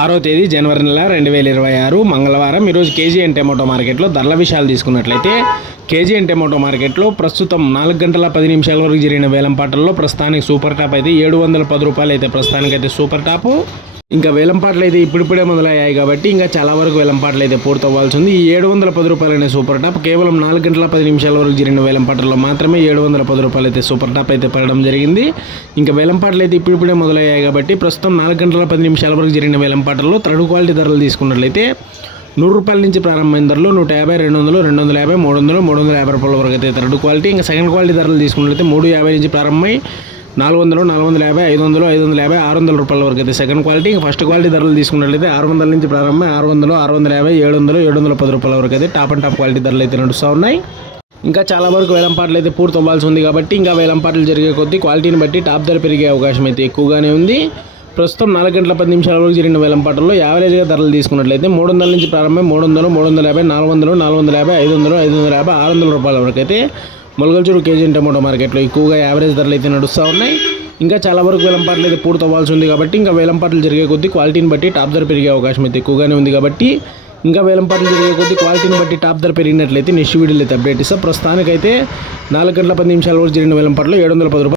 ఆరో తేదీ జనవరి నెల రెండు వేల ఇరవై ఆరు మంగళవారం. ఈరోజు కేజీఎన్ టమాటో మార్కెట్లో ధరల విషయాలు తీసుకున్నట్లయితే కేజీఎన్ టమాటో మార్కెట్లో ప్రస్తుతం నాలుగు గంటల పది నిమిషాల వరకు జరిగిన వేలంపాటల్లో ప్రస్తుతానికి సూపర్ టాప్ అయితే ఏడు వందల పది రూపాయలు అయితే ప్రస్తుతానికి అయితే సూపర్ టాపు. ఇంకా వేలంపాట్లు అయితే ఇప్పుడిప్పుడే మొదలయ్యాయి కాబట్టి ఇంకా చాలా వరకు వేలంపాట్లు అయితే పూర్తవ్వాల్సి ఉంది ఈ ఏడు వందల పది రూపాయలు అనే సూపర్ టాప్. కేవలం నాలుగు గంటల పది నిమిషాల వరకు జరిగిన వేలంపాటల్లో మాత్రమే ఏడు వందల పది రూపాయలు అయితే సూపర్ టాప్ అయితే పడడం జరిగింది. ఇంకా వేలంపాట్లు అయితే ఇప్పుడిప్పుడే మొదలయ్యాయి కాబట్టి ప్రస్తుతం నాలుగు గంటల పది నిమిషాల వరకు జరిగిన వేలంపాటల్లో థర్డ్ క్వాలిటీ ధరలు తీసుకున్నట్లయితే నూరు రూపాయల నుంచి ప్రారంభమైన ధరలు నూట యాభై రెండు వందలు రెండు వందల యాభై మూడు వందలు మూడు వందల యాభై రూపాయల వరకు అయితే థర్డ్ క్వాలిటీ. ఇంకా సెకండ్ క్వాలిటీ ధరలు తీసుకున్నట్లయితే మూడు యాభై నుంచి ప్రారంభమై నాలుగు వందలు నాలుగు వందల యాభై ఐదు వందలు ఐదు వందల యాభై ఆరు వందల రూపాయల వరకు అయితే సెకండ్ క్వాలిటీ ఫస్ట్ క్వాలిటీ ధరలు తీసుకున్నట్లయితే ఆరు వందల నుంచి ప్రారంభమై ఆరు వందలు ఆరు వందల యాభై ఏడు వందలు ఏడు వందల పది రూపాయల వరకు అయితే టాప్ అండ్ టాప్ క్వాలిటీ ధరలు అయితే నడుస్తూ ఉన్నాయి. ఇంకా చాలా వరకు వేలంపాట్లు అయితే పూర్తి అవ్వాల్సి ఉంది కాబట్టి ఇంకా వేలంపాట్లు జరిగే కొద్దీ క్వాలిటీని బట్టి టాప్ ధర పెరిగే అవకాశం అయితే ఎక్కువగానే ఉంది. ప్రస్తుతం నాలుగు గంటల పది నిమిషాల వరకు జరిగిన వేలంపాటల్లో యావరేజ్గా ధరలు తీసుకున్నట్లయితే మూడు వందల నుంచి ప్రారంభమై మూడు వందలు మూడు వందల యాభై నాలుగు వందలు నాలుగు వందల యాభై ఐదు వందలు ఐదు వందల యాభై ఆరు వందల రూపాయల వరకు అయితే మొలగల్చూరు కేజీ టమాటో మార్కెట్లో ఎక్కువగా యావరేజ్ ధరలు అయితే నడుస్తూ ఉన్నాయి. ఇంకా చాలా వరకు వేలంపాట్లు అయితే పూర్తి అవ్వాల్సి ఉంది కాబట్టి ఇంకా వేలంపాట్లు జరిగే కొద్దీ క్వాలిటీని బట్టి టాప్ ధర పెరిగే అవకాశం అయితే ఎక్కువగానే ఉంది కాబట్టి ఇంకా వేలంపాట్లు జరిగే కొద్దీ క్వాలిటీని బట్టి టాప్ ధర పెరిగినట్లయితే నెక్స్ట్ వీడియోలో అయితే అప్డేట్ ఇస్తాం. ప్రస్తుతానికైతే నాలుగు గంటల పది నిమిషాల వరకు జరిగిన వేలంపాట్లు ఏడు వందల పది రూపాయలు